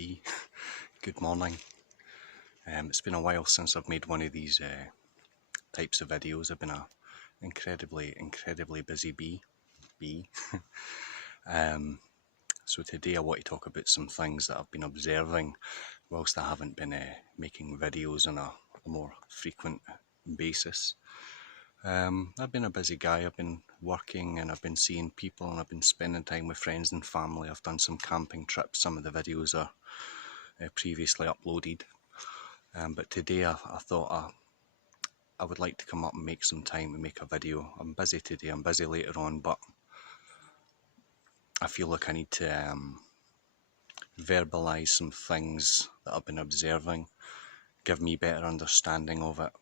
be. Good morning. It's been a while since I've made one of these types of videos. I've been a incredibly busy bee. So today I want to talk about some things that I've been observing whilst I haven't been making videos on a more frequent basis. I've been a busy guy. I've been working and I've been seeing people and I've been spending time with friends and family. I've done some camping trips. Some of the videos are previously uploaded. But today I thought I would like to come up and make some time and make a video. I'm busy today, I'm busy later on, but I feel like I need to verbalise some things that I've been observing, give me better understanding of it,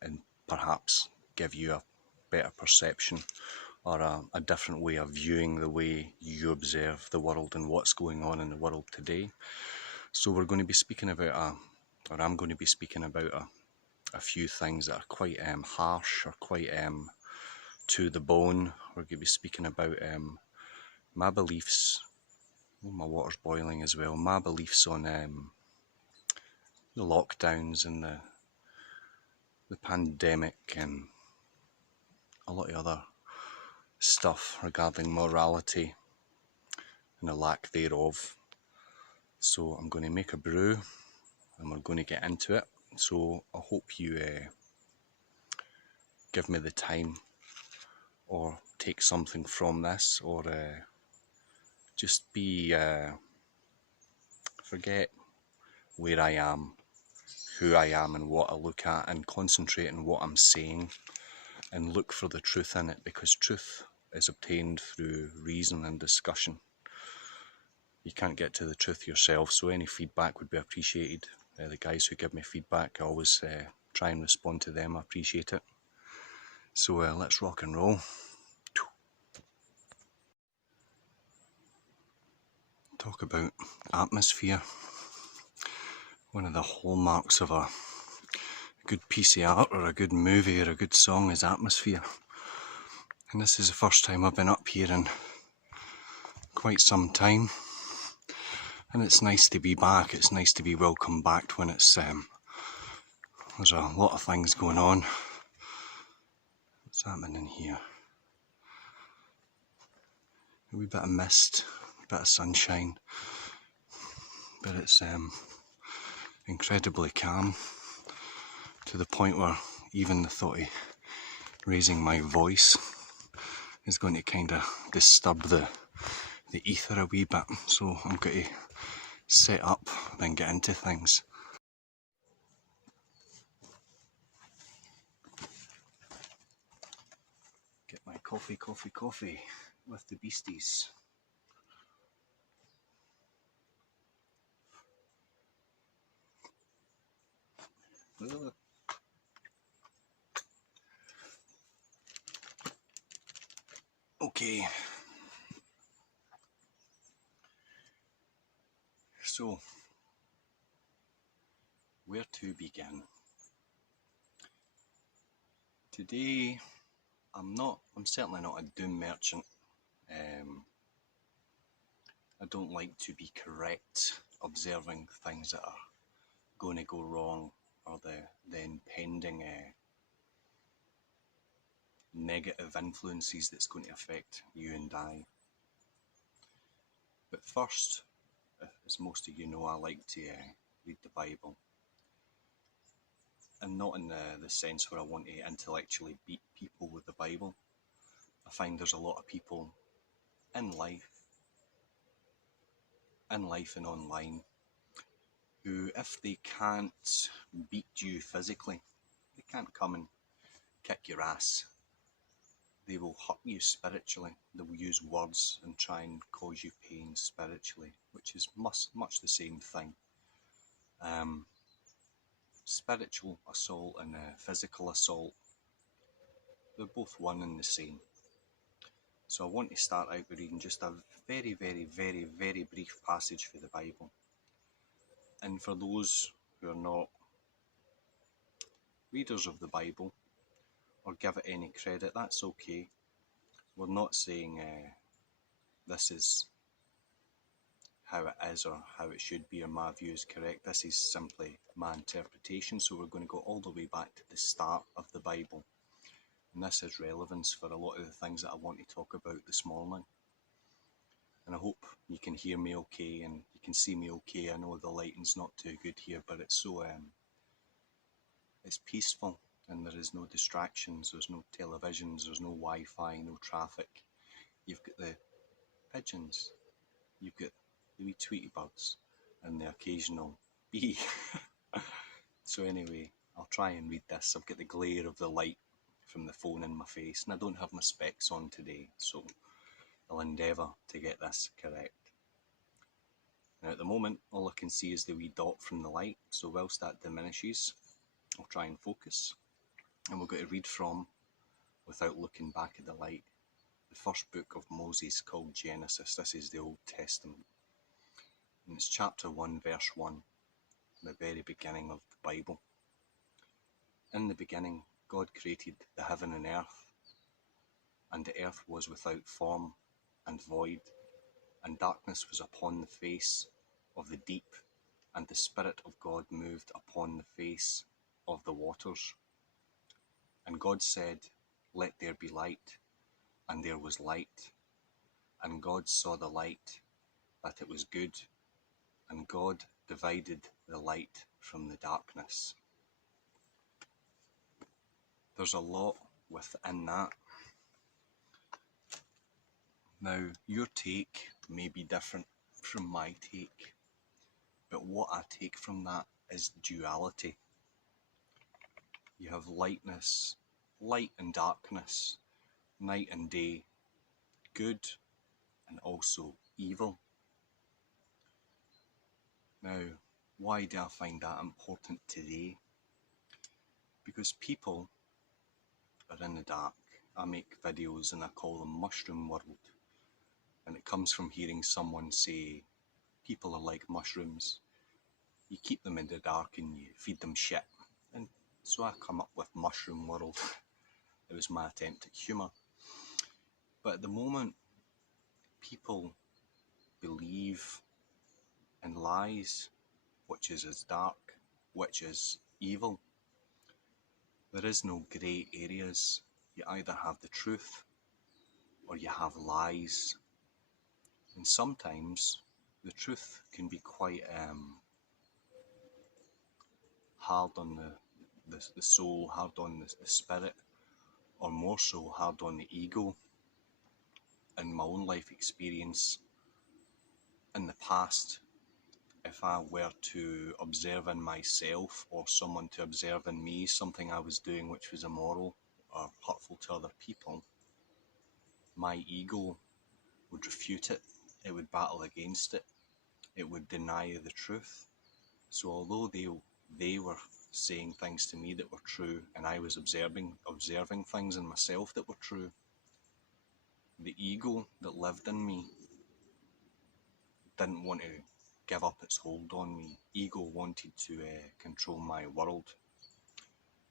and perhaps give you a better perception or a different way of viewing the way you observe the world and what's going on in the world today. So we're going to be speaking about I'm going to be speaking about a few things that are quite harsh or quite to the bone. We're going to be speaking about my beliefs. My water's boiling as well. My beliefs on the lockdowns and the pandemic and a lot of other stuff regarding morality and the lack thereof. So I'm going to make a brew and we're going to get into it. So I hope you give me the time or take something from this, or just be forget where I am, who I am and what I look at, and concentrate on what I'm saying and look for the truth in it, because truth is obtained through reason and discussion. You can't get to the truth yourself, so any feedback would be appreciated. The guys who give me feedback, I always try and respond to them. I appreciate it. So let's rock and roll. Talk about atmosphere. One of the hallmarks of a good piece of art or a good movie or a good song is atmosphere. And this is the first time I've been up here in quite some time. And it's nice to be back. It's nice to be welcomed back when it's there's a lot of things going on. What's happening here? A wee bit of mist, a bit of sunshine, but it's incredibly calm, to the point where even the thought of raising my voice is going to kind of disturb the ether a wee bit. So I'm going to set up, then get into things. Get my coffee with the beasties. Okay. So, where to begin? Today, I'm certainly not a doom merchant. I don't like to be correct, observing things that are going to go wrong, or the impending negative influences that's going to affect you and I. But first, as most of you know, I like to read the Bible. And not in the sense where I want to intellectually beat people with the Bible. I find there's a lot of people in life and online who, if they can't beat you physically, they can't come and kick your ass, they will hurt you spiritually. They will use words and try and cause you pain spiritually, which is much the same thing. Spiritual assault and physical assault, they're both one and the same. So I want to start out by reading just a very brief passage for the Bible. And for those who are not readers of the Bible or give it any credit, that's okay. We're not saying this is how it is or how it should be or my view is correct. This is simply my interpretation, so we're going to go all the way back to the start of the Bible. And this has relevance for a lot of the things that I want to talk about this morning. And I hope you can hear me okay and you can see me okay. I know the lighting's not too good here, but it's so it's peaceful and there is no distractions, there's no televisions, there's no Wi-Fi, no traffic. You've got the pigeons, you've got the wee Tweety birds and the occasional bee. So anyway, I'll try and read this. I've got the glare of the light from the phone in my face and I don't have my specs on today, so I'll endeavour to get this correct. Now at the moment, all I can see is the wee dot from the light, so whilst that diminishes, I'll try and focus. And we're going to read from, without looking back at the light, the first book of Moses called Genesis. This is the Old Testament. And it's chapter 1, verse 1, the very beginning of the Bible. In the beginning, God created the heaven and earth, and the earth was without form and void, and darkness was upon the face of the deep, and the Spirit of God moved upon the face of the waters. And God said, "Let there be light," and there was light. And God saw the light, that it was good, and God divided the light from the darkness. There's a lot within that. Now, your take may be different from my take, but what I take from that is duality. You have lightness, light and darkness, night and day, good and also evil. Now, why do I find that important today? Because people are in the dark. I make videos and I call them Mushroom World. And it comes from hearing someone say, people are like mushrooms. You keep them in the dark and you feed them shit. And so I come up with Mushroom World. It was my attempt at humour. But at the moment, people believe in lies, which is as dark, which is evil. There is no grey areas. You either have the truth or you have lies. And sometimes the truth can be quite hard on the soul, hard on the spirit, or more so hard on the ego. In my own life experience, in the past, if I were to observe in myself or someone to observe in me something I was doing which was immoral or hurtful to other people, my ego would refute it, it would battle against it, it would deny the truth. So although they were saying things to me that were true and I was observing things in myself that were true, the ego that lived in me didn't want to give up its hold on me. Ego wanted to control my world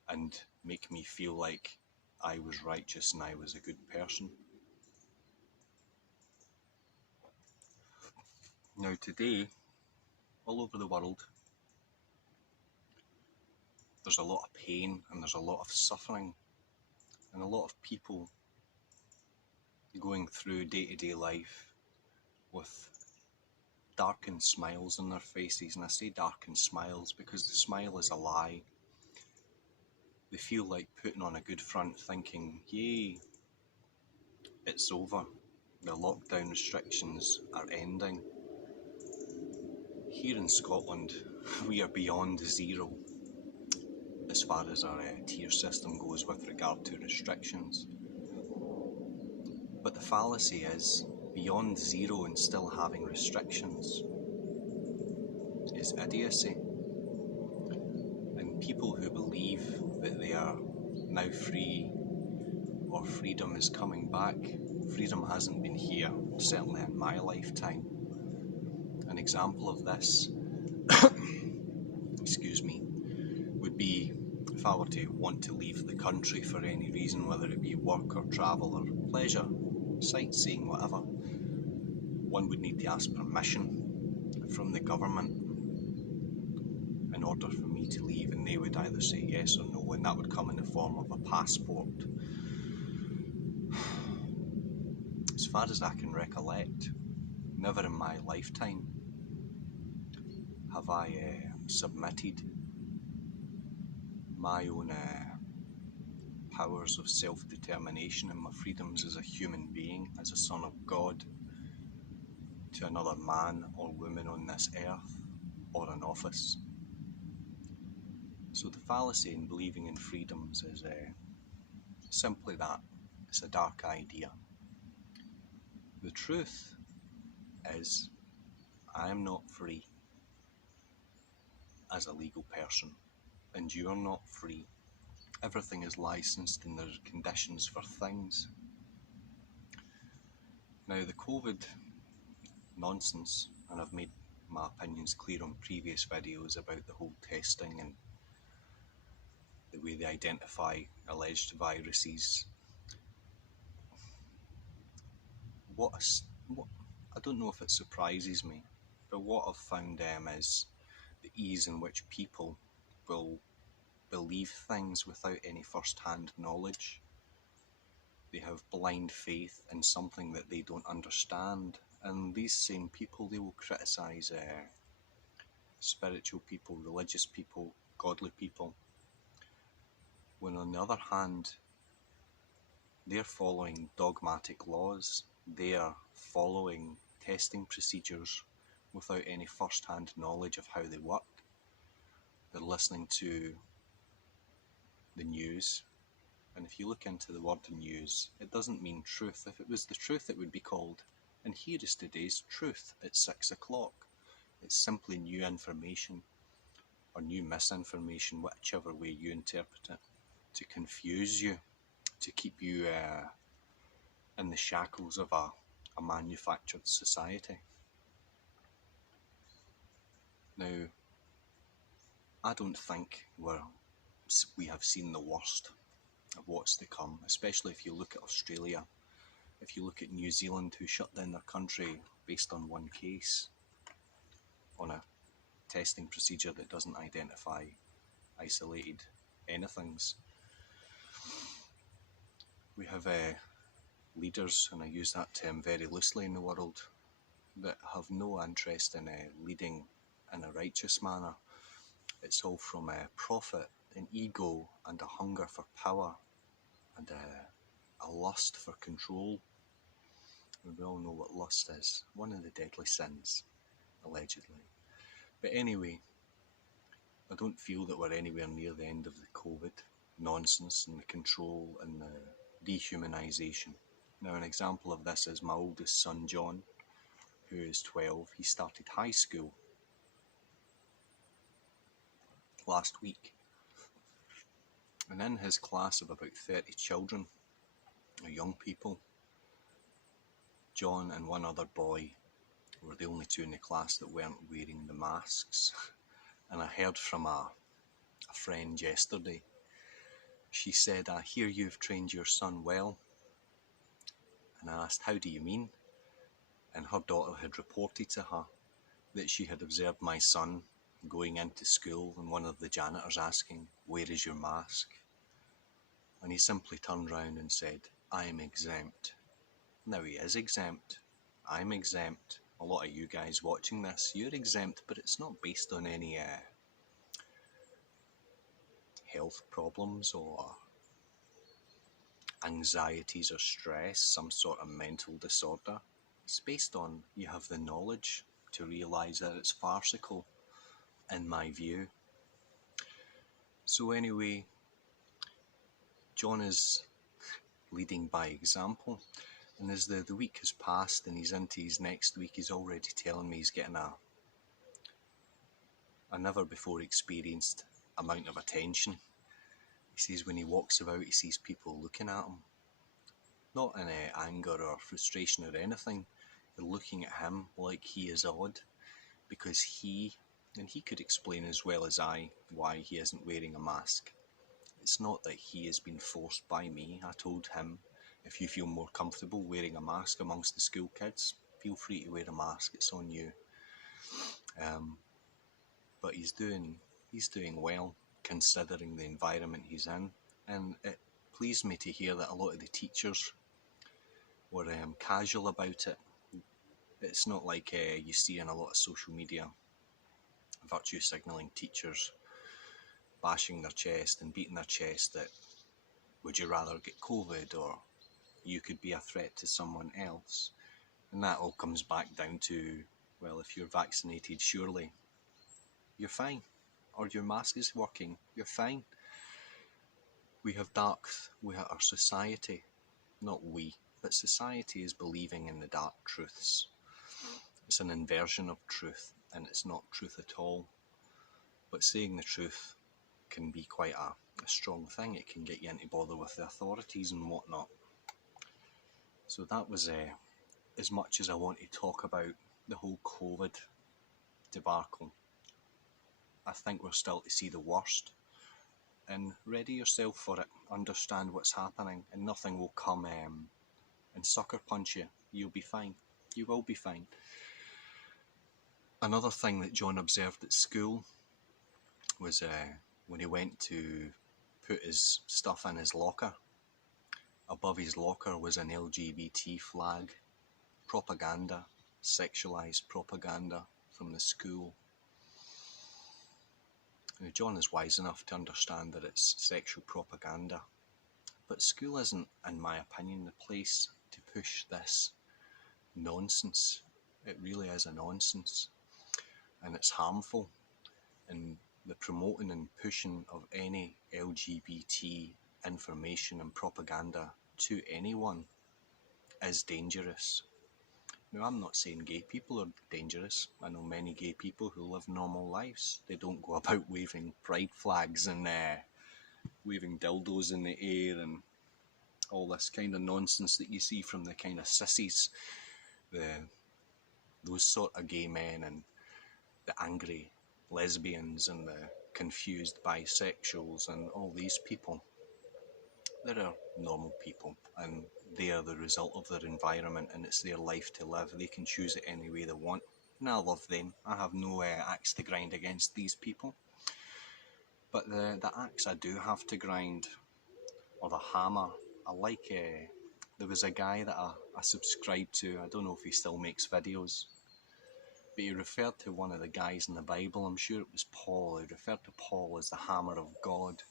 and make me feel like I was righteous and I was a good person. Now today, all over the world, there's a lot of pain and there's a lot of suffering and a lot of people going through day-to-day life with darkened smiles on their faces. And I say darkened smiles because the smile is a lie. They feel like putting on a good front thinking, yay, it's over. The lockdown restrictions are ending. Here in Scotland, we are beyond zero as far as our tier system goes with regard to restrictions. But the fallacy is, beyond zero and still having restrictions is idiocy. And people who believe that they are now free or freedom is coming back, freedom hasn't been here, certainly in my lifetime. An example of this, excuse me, would be if I were to want to leave the country for any reason, whether it be work or travel or pleasure, sightseeing, whatever. One would need to ask permission. from the government in order for me to leave, and they would either say yes or no, and that would come in the form of a passport. As far as I can recollect, never in my lifetime have I submitted my own powers of self-determination and my freedoms as a human being, as a son of God, to another man or woman on this earth or an office. So the fallacy in believing in freedoms is simply that. It's a dark idea. The truth is, I am not free as a legal person, and you are not free. Everything is licensed and there are conditions for things. Now, the COVID nonsense, and I've made my opinions clear on previous videos about the whole testing and the way they identify alleged viruses. I don't know if it surprises me, but what I've found is the ease in which people will believe things without any first-hand knowledge. They have blind faith in something that they don't understand, and these same people, they will criticise spiritual people, religious people, godly people, when on the other hand, they're following dogmatic laws, they are following testing procedures without any first-hand knowledge of how they work. They're listening to the news, and if you look into the word news, it doesn't mean truth. If it was the truth, it would be called, and here is today's truth at 6 o'clock. It's simply new information, or new misinformation, whichever way you interpret it, to confuse you, to keep you in the shackles of a manufactured society. Now, I don't think we have seen the worst of what's to come, especially if you look at Australia, if you look at New Zealand, who shut down their country based on one case, on a testing procedure that doesn't identify isolated anythings. We have leaders, and I use that term very loosely, in the world that have no interest in leading in a righteous manner. It's all from profit and ego and a hunger for power and a lust for control. And we all know what lust is, one of the deadly sins, allegedly. But anyway, I don't feel that we're anywhere near the end of the COVID nonsense and the control and the dehumanisation. Now, an example of this is my oldest son, John, who is 12. He started high school last week. And in his class of about 30 children, young people, John and one other boy were the only two in the class that weren't wearing the masks. And I heard from a friend yesterday. She said, "I hear you've trained your son well." And I asked, "How do you mean?" And her daughter had reported to her that she had observed my son going into school and one of the janitors asking, "Where is your mask?" And he simply turned round and said, "I am exempt." Now, he is exempt. I'm exempt. A lot of you guys watching this, you're exempt, but it's not based on any health problems or anxieties or stress, some sort of mental disorder. It's based on you have the knowledge to realise that it's farcical, in my view. So anyway, John is leading by example, and as the week has passed and he's into his next week, he's already telling me he's getting a never before experienced amount of attention. He says when he walks about, he sees people looking at him, not in anger or frustration or anything. They're looking at him like he is odd, because he could explain as well as I why he isn't wearing a mask. It's not that he has been forced by me. I told him, if you feel more comfortable wearing a mask amongst the school kids, feel free to wear a mask, it's on you. But he's doing well considering the environment he's in, and it pleased me to hear that a lot of the teachers were casual about it. It's not like you see in a lot of social media, virtue signalling teachers bashing their chest and beating their chest that would you rather get COVID or you could be a threat to someone else. And that all comes back down to, well, if you're vaccinated, surely you're fine. Or your mask is working, you're fine. We have our society, not we, but society is believing in the dark truths. It's an inversion of truth, and it's not truth at all. But saying the truth can be quite a strong thing. It can get you into bother with the authorities and whatnot. So that was as much as I want to talk about the whole COVID debacle. I think we're still to see the worst. And ready yourself for it. Understand what's happening, and nothing will come and sucker punch you. You'll be fine. You will be fine. Another thing that John observed at school was when he went to put his stuff in his locker. Above his locker was an LGBT flag. Propaganda, sexualised propaganda from the school. Now, John is wise enough to understand that it's sexual propaganda, but school isn't, in my opinion, the place to push this nonsense. It really is a nonsense, and it's harmful. And the promoting and pushing of any LGBT information and propaganda to anyone is dangerous. Now, I'm not saying gay people are dangerous. I know many gay people who live normal lives. They don't go about waving pride flags and waving dildos in the air and all this kind of nonsense that you see from the kind of sissies, those sort of gay men and the angry lesbians and the confused bisexuals and all these people. They are normal people, and they are the result of their environment, and it's their life to live. They can choose it any way they want, and I love them. I have no axe to grind against these people. But the axe I do have to grind, or the hammer, I like, there was a guy that I subscribed to. I don't know if he still makes videos, but he referred to one of the guys in the Bible. I'm sure it was Paul. He referred to Paul as the hammer of God.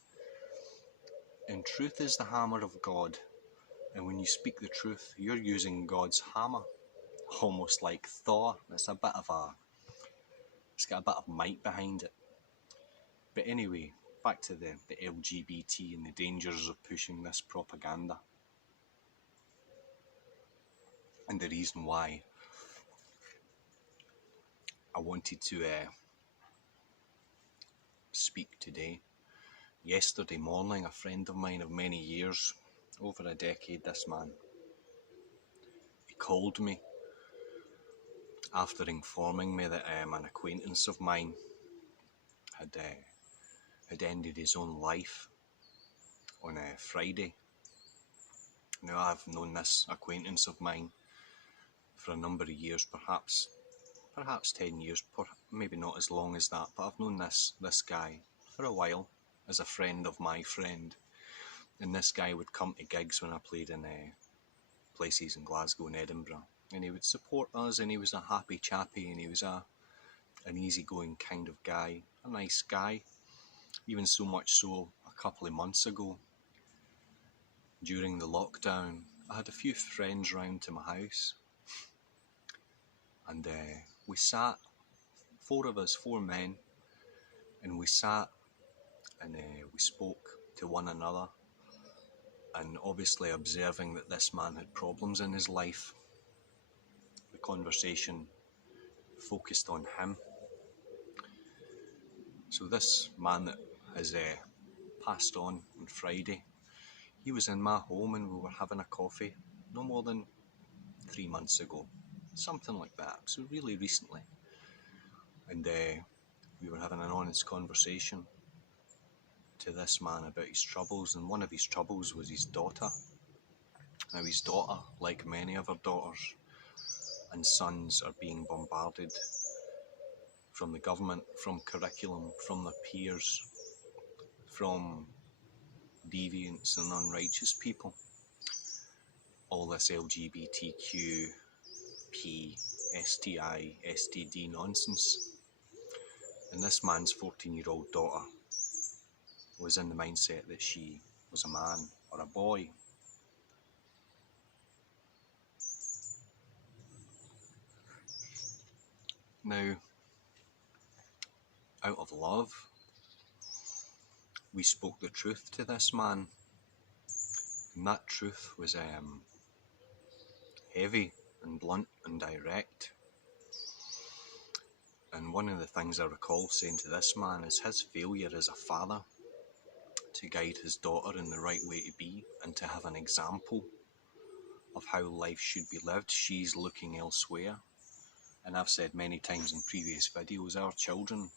And truth is the hammer of God. And when you speak the truth, you're using God's hammer, almost like Thor. It's got a bit of might behind it. But anyway, back to the LGBT and the dangers of pushing this propaganda. And the reason why I wanted to speak today. Yesterday morning, a friend of mine of many years, over a decade, this man, he called me after informing me that an acquaintance of mine had ended his own life on a Friday. Now, I've known this acquaintance of mine for a number of years, perhaps 10 years, maybe not as long as that, but I've known this guy for a while as a friend of my friend. And this guy would come to gigs when I played in places in Glasgow and Edinburgh, and he would support us, and he was a happy chappy, and he was an easygoing kind of guy, a nice guy. Even so much so, a couple of months ago, during the lockdown, I had a few friends round to my house, and we sat, 4 of us, 4 men, and we sat and we spoke to one another, and obviously observing that this man had problems in his life. The conversation focused on him. So this man that has passed on Friday, he was in my home and we were having a coffee no more than 3 months ago, something like that, so really recently. And we were having an honest conversation to this man about his troubles, and one of his troubles was his daughter. Now, his daughter, like many of her daughters and sons, are being bombarded from the government, from curriculum, from their peers, from deviants and unrighteous people. All this LGBTQ, P, STI, STD nonsense. And this man's 14-year-old daughter was in the mindset that she was a man or a boy. Now, out of love, we spoke the truth to this man, and that truth was heavy and blunt and direct. And one of the things I recall saying to this man is his failure as a father to guide his daughter in the right way to be and to have an example of how life should be lived. She's looking elsewhere. And I've said many times in previous videos, our children,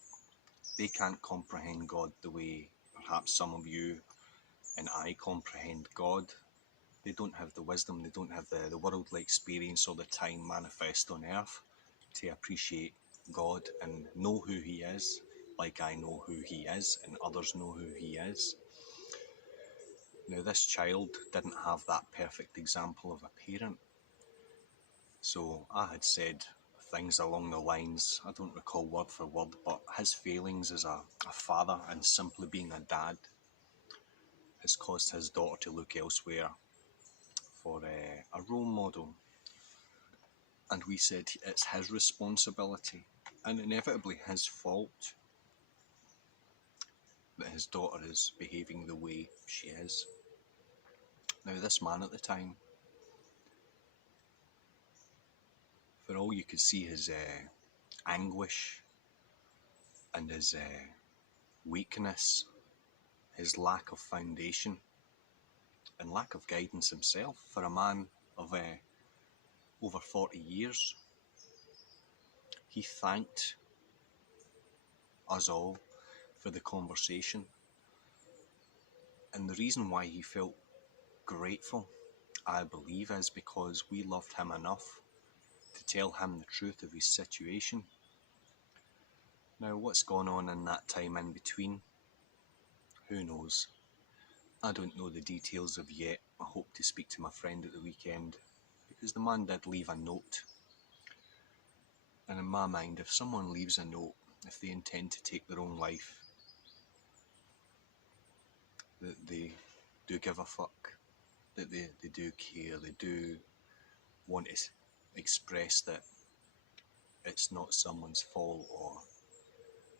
they can't comprehend God the way perhaps some of you and I comprehend God. They don't have the wisdom, they don't have the worldly experience or the time manifest on earth to appreciate God and know who He is, like I know who He is and others know who He is. Now, this child didn't have that perfect example of a parent. So I had said things along the lines, I don't recall word for word, but his failings as a father and simply being a dad has caused his daughter to look elsewhere for a role model. And we said it's his responsibility and inevitably his fault that his daughter is behaving the way she is. Now, this man at the time, for all you could see his anguish and his weakness, his lack of foundation and lack of guidance himself for a man of over 40 years. He thanked us all for the conversation, and the reason why he felt grateful, I believe, is because we loved him enough to tell him the truth of his situation. Now, what's gone on in that time in between? Who knows? I don't know the details of yet. I hope to speak to my friend at the weekend, because the man did leave a note. And in my mind, if someone leaves a note, if they intend to take their own life, that they do give a fuck, that they do care, they do want to express that it's not someone's fault, or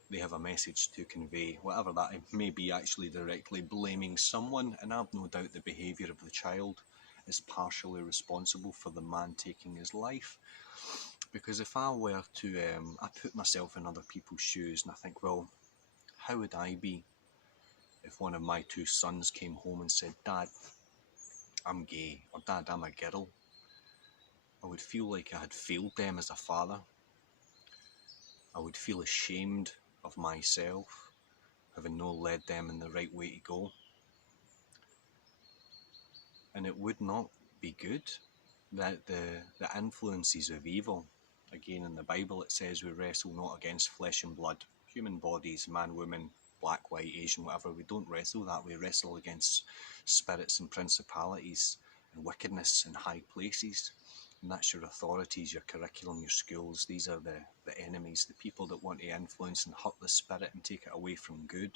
they have a message to convey, whatever that may be, actually directly blaming someone. And I've no doubt the behaviour of the child is partially responsible for the man taking his life. Because if I were to, I put myself in other people's shoes and I think, well, how would I be if one of my two sons came home and said, Dad, I'm gay, or Dad, I'm a girl? I would feel like I had failed them as a father. I would feel ashamed of myself, having not led them in the right way to go. And it would not be good that the influences of evil, again in the Bible it says we wrestle not against flesh and blood, human bodies, man, woman, black, white, Asian, whatever. We don't wrestle that. We wrestle against spirits and principalities and wickedness in high places. And that's your authorities, your curriculum, your schools. These are the enemies, the people that want to influence and hurt the spirit and take it away from good.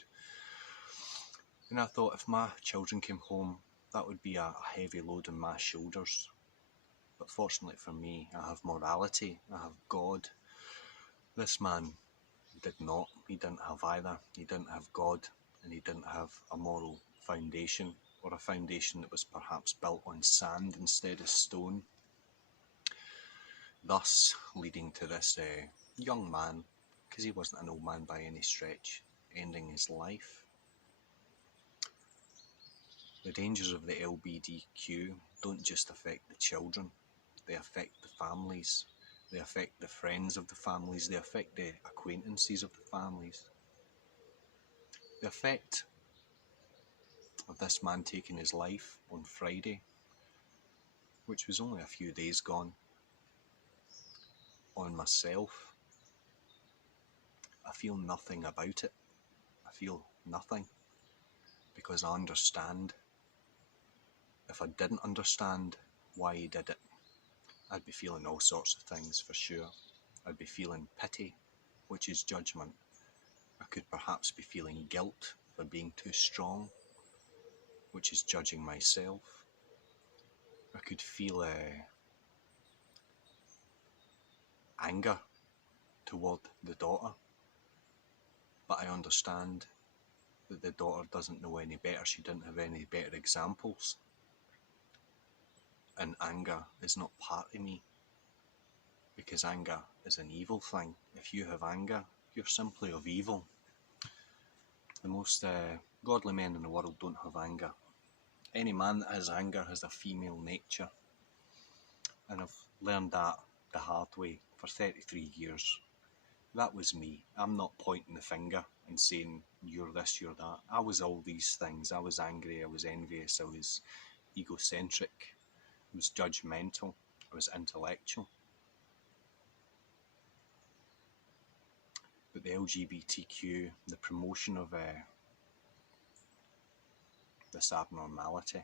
And I thought, if my children came home, that would be a heavy load on my shoulders. But fortunately for me, I have morality, I have God. This man did not. He didn't have either. He didn't have God, and he didn't have a moral foundation, or a foundation that was perhaps built on sand instead of stone. Thus leading to this young man, because he wasn't an old man by any stretch, ending his life. The dangers of the LGBTQ don't just affect the children, they affect the families, they affect the friends of the families, they affect the acquaintances of the families. The effect of this man taking his life on Friday, which was only a few days gone, on myself I feel nothing about it. I feel nothing because I understand. If I didn't understand why he did it, I'd be feeling all sorts of things for sure. I'd be feeling pity, which is judgment. I could perhaps be feeling guilt for being too strong, which is judging myself. I could feel anger toward the daughter, but I understand that the daughter doesn't know any better. She didn't have any better examples. And anger is not part of me, because anger is an evil thing. If you have anger, you're simply of evil. The most godly men in the world don't have anger. Any man that has anger has a female nature. And I've learned that the hard way for 33 years. That was me. I'm not pointing the finger and saying, you're this, you're that. I was all these things. I was angry, I was envious, I was egocentric, I was judgmental, I was intellectual. But the LGBTQ, the promotion of this abnormality,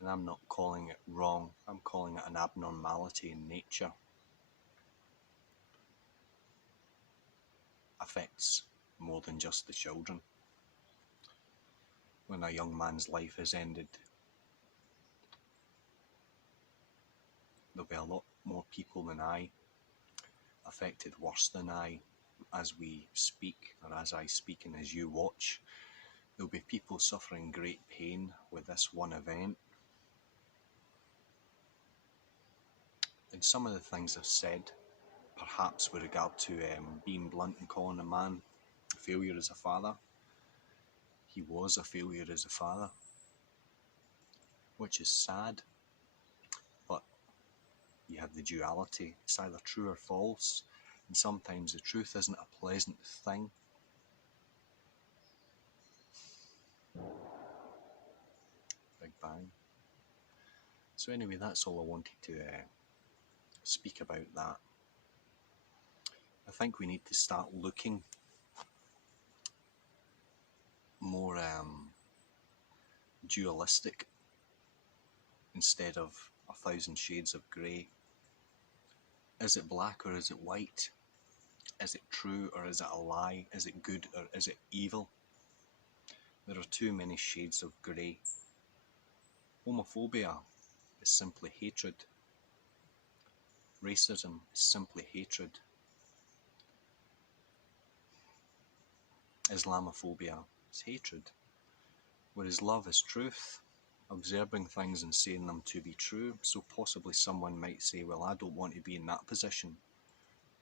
and I'm not calling it wrong, I'm calling it an abnormality in nature, affects more than just the children. When a young man's life has ended, there'll be a lot more people than I affected worse than I as we speak, or as I speak and as you watch. There'll be people suffering great pain with this one event. And some of the things I've said, perhaps with regard to being blunt and calling a man a failure as a father, he was a failure as a father, which is sad, but you have the duality. It's either true or false, and sometimes the truth isn't a pleasant thing. Big bang. So anyway, that's all I wanted to speak about that. I think we need to start looking more dualistic instead of 1,000 shades of grey. Is it black or is it white? Is it true or is it a lie? Is it good or is it evil? There are too many shades of grey. Homophobia is simply hatred. Racism is simply hatred. Islamophobia is hatred. Whereas love is truth, observing things and saying them to be true. So possibly someone might say, well, I don't want to be in that position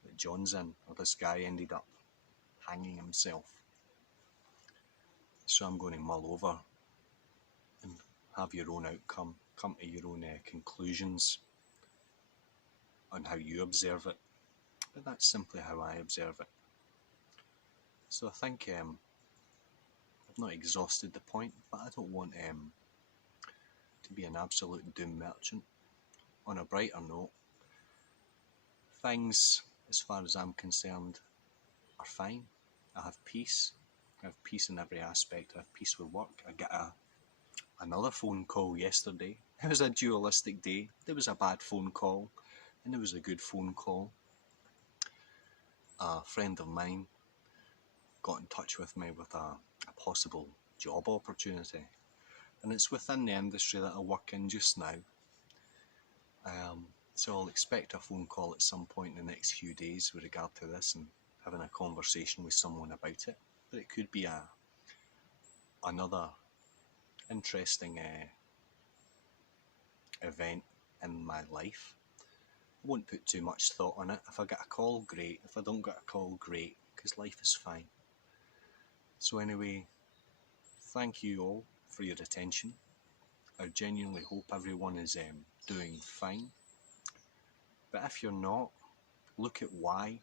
that John's in, or this guy ended up hanging himself. So I'm going to mull over and have your own outcome, come to your own conclusions on how you observe it. But that's simply how I observe it. So I think I've not exhausted the point, but I don't want to be an absolute doom merchant. On a brighter note, things, as far as I'm concerned, are fine. I have peace. I have peace in every aspect. I have peace with work. I got another phone call yesterday. It was a dualistic day. There was a bad phone call and there was a good phone call. A friend of mine got in touch with me with a possible job opportunity, and it's within the industry that I work in just now. So I'll expect a phone call at some point in the next few days with regard to this and having a conversation with someone about it. But it could be another interesting event in my life. I won't put too much thought on it. If I get a call, great. If I don't get a call, great, because life is fine. So anyway, thank you all for your attention. I genuinely hope everyone is doing fine. But if you're not, look at why.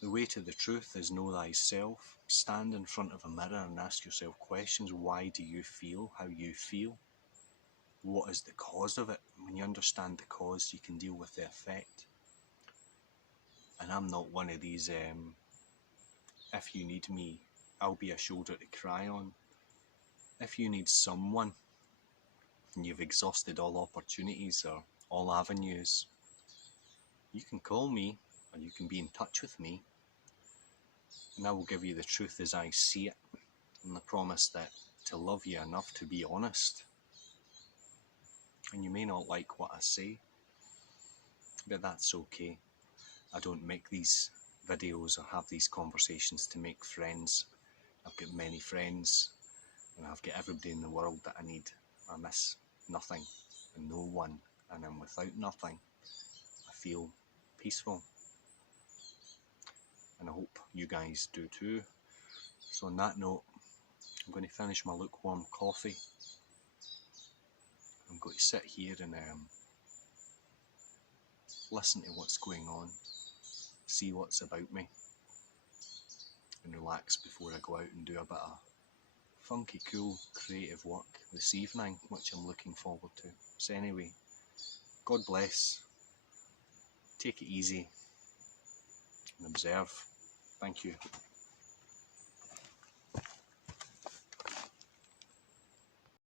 The way to the truth is know thyself. Stand in front of a mirror and ask yourself questions. Why do you feel how you feel? What is the cause of it? When you understand the cause, you can deal with the effect. And And I'm not one of these, if you need me, I'll be a shoulder to cry on. If you need someone and you've exhausted all opportunities or all avenues, you can call me or you can be in touch with me, and I will give you the truth as I see it, and the promise that to love you enough to be honest. And you may not like what I say, but that's okay. I don't make these videos or have these conversations to make friends. I've got many friends, and I've got everybody in the world that I need. I miss nothing and no one, and I'm without nothing. I feel peaceful, and I hope you guys do too. So on that note, I'm going to finish my lukewarm coffee. I'm going to sit here and listen to what's going on, see what's about me, and relax before I go out and do a bit of funky, cool, creative work this evening, which I'm looking forward to. So anyway, God bless, take it easy, and observe. Thank you.